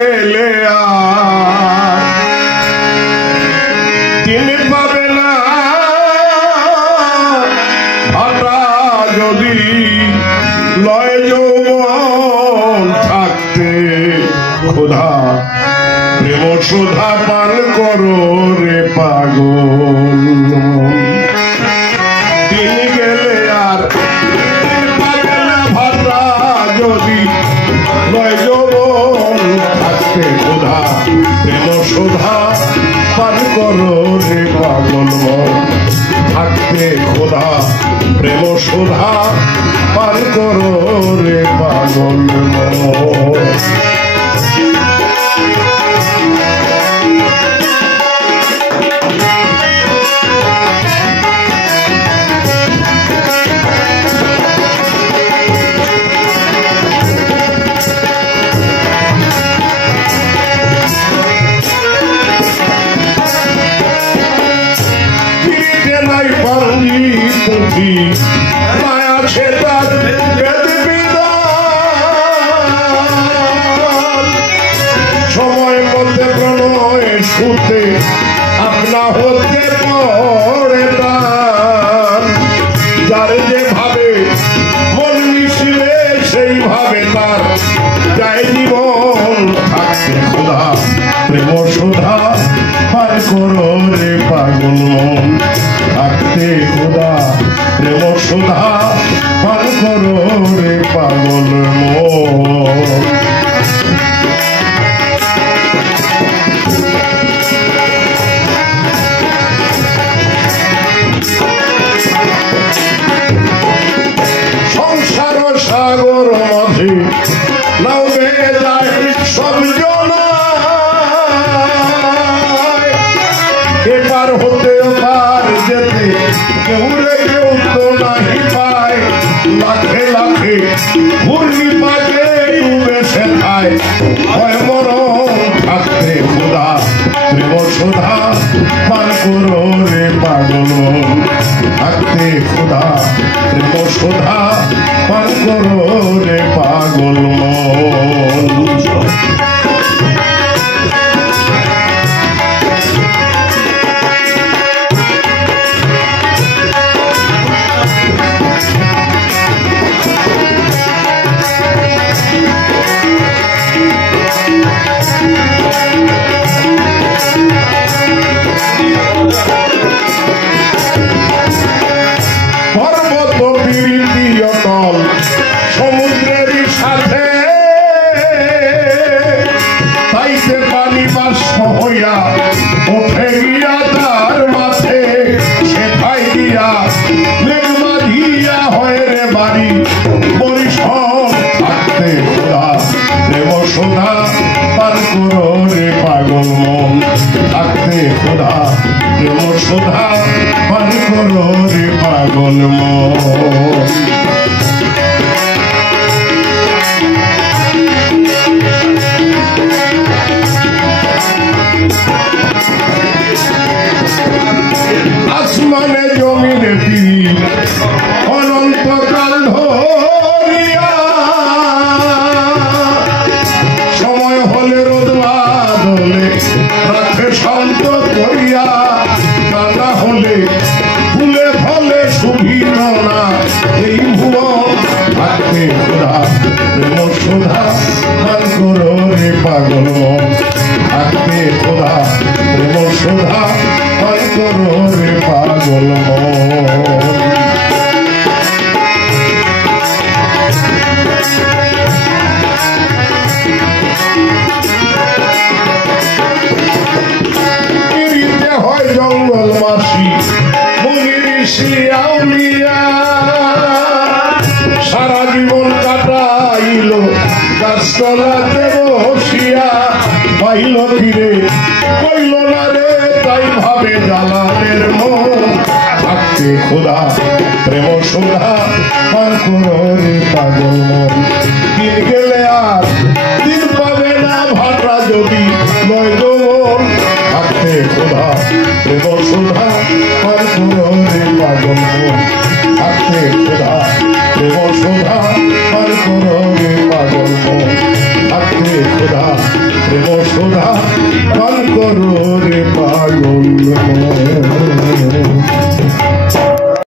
তিনি পাবে না ভাটা যদি লয় যৌবন থাকতে খোদা প্রেম সুধা পান করো রে পাগল। তিনি গেলে আর পাবে না ভাটা যদি লয় যৌবন থাকতে খোদা প্রেম সুধা পান করো রে পাগল। থাকতে খোদা প্রেম সুধা পান করো রে পাগল। সময় মধ্যে প্রণয় শুতে আপনা হতে পড়ে দান। যার যেভাবে মন মিশিলে সেইভাবে তার যায় জীবন। থাকতে খোদা প্রেম সুধা পান করো রে পাগল। থাকতে খোদা প্রেম সুধা পান করো রে পাগল। সংসার সাগর মাঝে নাও বেয়ে যায় সব জনা। এবার হতে পার যেতে কেউ রে কেউ তো নাহি পায়। লাখে লাখে ঘূর্ণি পাকে ডুবে সে খায় হয় মরণ। থাকতে খোদা প্রেম সুধা পান করো রে পাগল। থাকতে খোদা প্রেম সুধা পান করো রে পাগল। পর্বত বিরীতি অটল সমুদ্রের সাথে তাইতে পানি বাষ্প হইয়া ওঠে গিয়া তার মাঝে। সেথায় গিয়া মেঘ বাঁধিয়া হয় রে বাড়ি পরিসর। থাকতে খোদা প্রেম সুধা পান করো রে পাগল। থাকতে খোদা প্রেম সুধা পান করো রে পাগল। আসমানে জমিনে তিনি অনন্তকাল ধরিয়া সময় হলে রোদ বাদলে রাখে শান্ত করিয়া। না হলে ফুলে ফলে শুভিল না এই ভুবন। থাকতে খোদা প্রেম সুধা পান করো রে পাগল। থাকতে খোদা প্রেম সুধা পান করো রে পাগল। হয় জঙ্গলবাসী মুনি ঋষি আউলিয়া সারা জীবন কাটাইল গাছতলাতে বসিয়া। পাইল ফিরে কইল না রে তাই ভাবে জালালের মন। থাকতে খোদা প্রেম সুধা পান করো রে পাগল। দিন গেলে আর দিন পাবে না ভাটা যদি লয় যৌবন। থাকতে খোদা প্রেম সুধা পান করো রে পাগল। থাকতে খোদা প্রেম সুধা পান করো রে পাগল। থাকতে খোদা করো রে পাগল মন।